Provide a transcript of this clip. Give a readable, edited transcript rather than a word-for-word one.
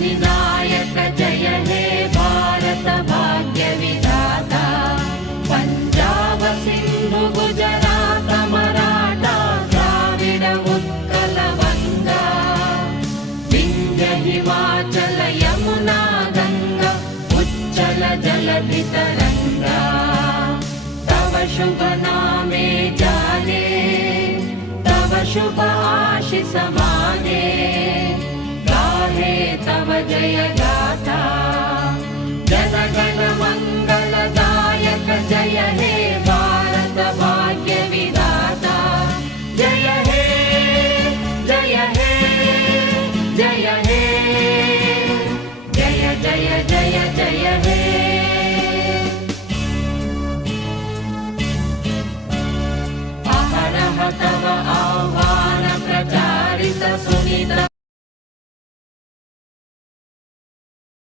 विनायक जय हे भारत भाग्य विधाता पंजाब सिंधु गुजरात मराठा द्राविड उत्कल गंगा विंध्य हिमाचल यमुना गंगा उच्चल जलधि तरंगा तव शुभ नामे जाने तव शुभ आशीष माने गाहे तव जय